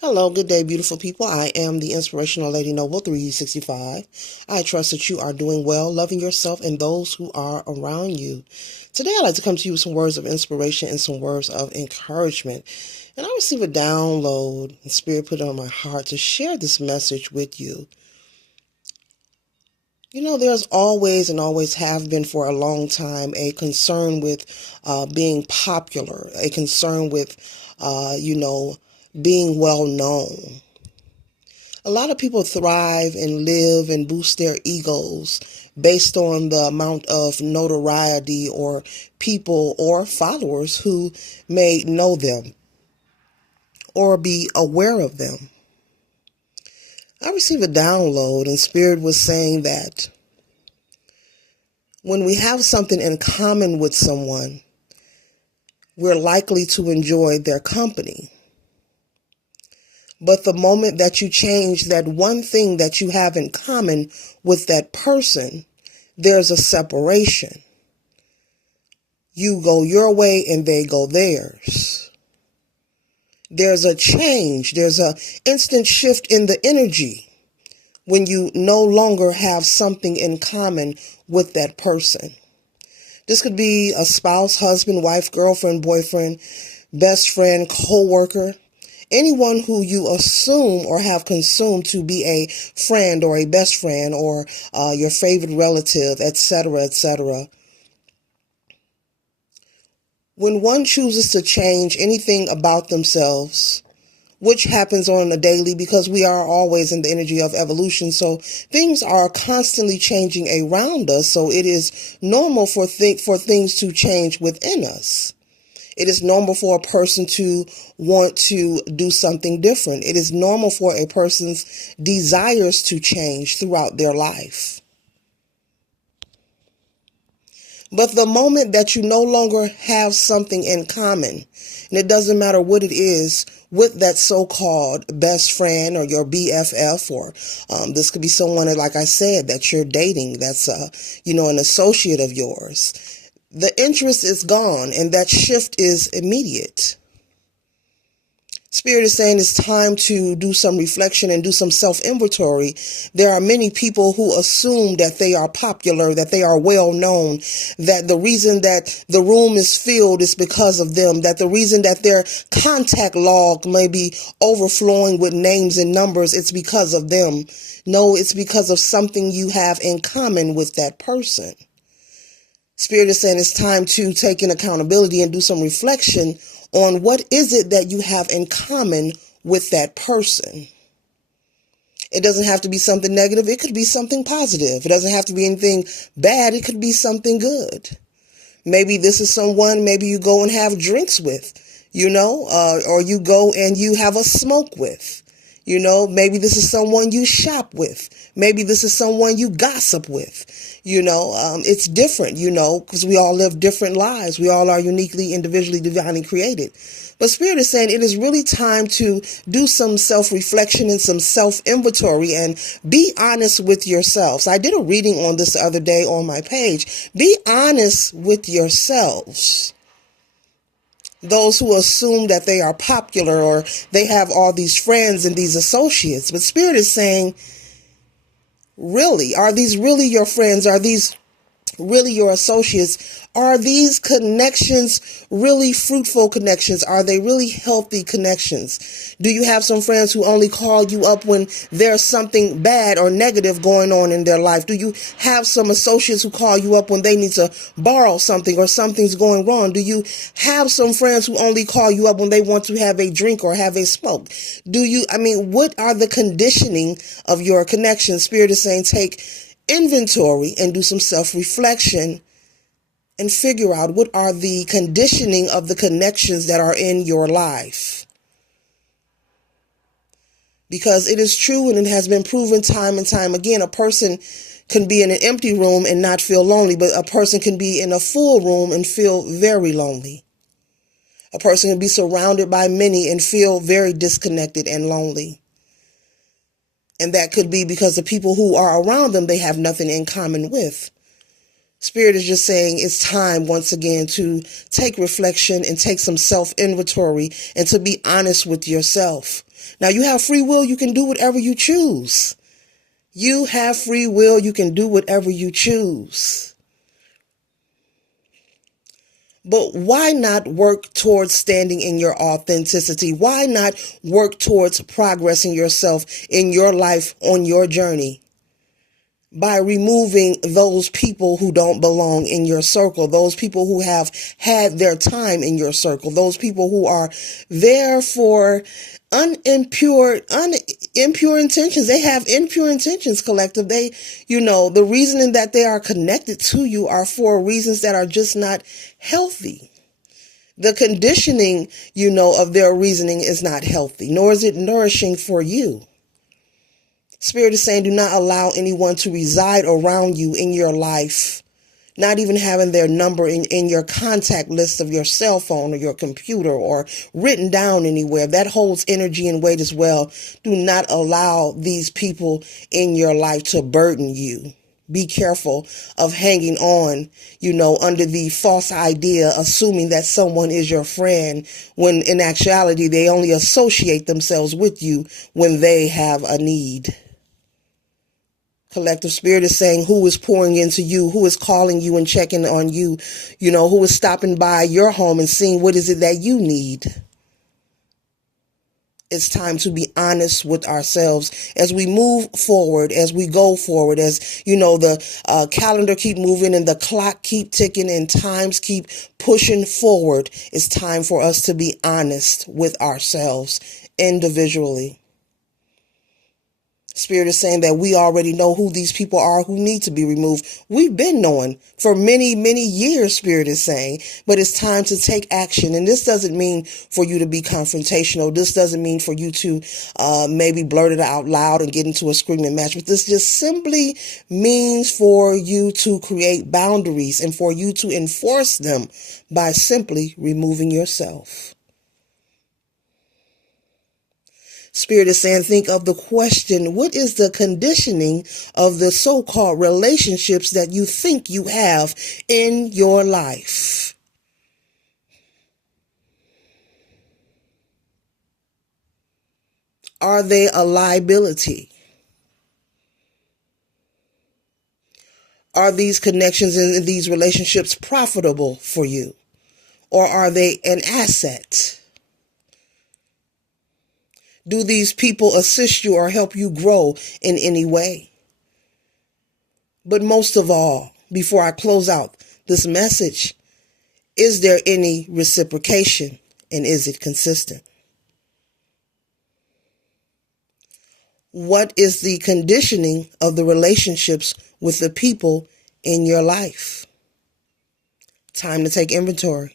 Hello, good day, beautiful people. I am the inspirational Ladynoble 365. I trust that you are doing well, loving yourself and those who are around you. Today, I'd like to come to you with some words of inspiration and some words of encouragement. And I received a download, and Spirit put it on my heart to share this message with you. You know, there's always and always have been for a long time a concern with being popular, a concern with, being well known. A lot of people thrive and live and boost their egos based on the amount of notoriety or people or followers who may know them or be aware of them. I received a download and Spirit was saying that when we have something in common with someone, we're likely to enjoy their company. But the moment that you change that one thing that you have in common with that person, there's a separation. You go your way and they go theirs. There's a change. There's an instant shift in the energy when you no longer have something in common with that person. This could be a spouse, husband, wife, girlfriend, boyfriend, best friend, co-worker. Anyone who you assume or have consumed to be a friend or a best friend or your favorite relative, etc., etc. When one chooses to change anything about themselves, which happens on a daily because we are always in the energy of evolution, so things are constantly changing around us, so it is normal for things to change within us. It is normal for a person to want to do something different. It is normal for a person's desires to change throughout their life. But the moment that you no longer have something in common, and it doesn't matter what it is, with that so-called best friend or your BFF, or this could be someone that, like I said, that you're dating, that's an associate of yours. The interest is gone and that shift is immediate. Spirit is saying it's time to do some reflection and do some self-inventory. There are many people who assume that they are popular, that they are well known, that the reason that the room is filled is because of them, that the reason that their contact log may be overflowing with names and numbers, it's because of them. No, it's because of something you have in common with that person. Spirit is saying it's time to take an accountability and do some reflection on what is it that you have in common with that person. It doesn't have to be something negative. It could be something positive. It doesn't have to be anything bad. It could be something good. Maybe this is someone maybe you go and have drinks with, or you go and you have a smoke with. Maybe this is someone you shop with. Maybe this is someone you gossip with. It's different, because we all live different lives. We all are uniquely, individually, divinely created. But Spirit is saying it is really time to do some self-reflection and some self-inventory and be honest with yourselves. I did a reading on this the other day on my page. Be honest with yourselves. Those who assume that they are popular or they have all these friends and these associates. But Spirit is saying, really, are these really your friends? Are these really your associates? Are these connections really fruitful connections? Are they really healthy connections? Do you have some friends who only call you up when there's something bad or negative going on in their life? Do you have some associates who call you up when they need to borrow something or something's going wrong? Do you have some friends who only call you up when they want to have a drink or have a smoke? What are the conditioning of your connections? Spirit is saying take inventory and do some self-reflection and figure out what are the conditioning of the connections that are in your life. Because it is true and it has been proven time and time again, a person can be in an empty room and not feel lonely, but a person can be in a full room and feel very lonely. A person can be surrounded by many and feel very disconnected and lonely. And that could be because the people who are around them, they have nothing in common with. Spirit is just saying it's time once again to take reflection and take some self-inventory and to be honest with yourself. Now, you have free will. You can do whatever you choose. You have free will. You can do whatever you choose. But why not work towards standing in your authenticity? Why not work towards progressing yourself in your life on your journey? By removing those people who don't belong in your circle, those people who have had their time in your circle, those people who are there for impure intentions. They have impure intentions, collective. The reasoning that they are connected to you are for reasons that are just not healthy. The conditioning, of their reasoning is not healthy, nor is it nourishing for you. Spirit is saying, do not allow anyone to reside around you in your life, not even having their number in your contact list of your cell phone or your computer or written down anywhere. That holds energy and weight as well. Do not allow these people in your life to burden you. Be careful of hanging on, under the false idea, assuming that someone is your friend, when in actuality, they only associate themselves with you when they have a need. Collective Spirit is saying, who is pouring into you, who is calling you and checking on you, who is stopping by your home and seeing what is it that you need. It's time to be honest with ourselves as we move forward, as we go forward, as, the calendar keep moving and the clock keep ticking and times keep pushing forward. It's time for us to be honest with ourselves individually. Spirit is saying that we already know who these people are who need to be removed. We've been knowing for many, many years, Spirit is saying, but it's time to take action. And this doesn't mean for you to be confrontational. This doesn't mean for you to maybe blurt it out loud and get into a screaming match. But this just simply means for you to create boundaries and for you to enforce them by simply removing yourself. Spirit is saying, think of the question, what is the conditioning of the so-called relationships that you think you have in your life? Are they a liability? Are these connections and these relationships profitable for you? Or are they an asset? Do these people assist you or help you grow in any way? But most of all, before I close out this message, is there any reciprocation and is it consistent? What is the conditioning of the relationships with the people in your life? Time to take inventory.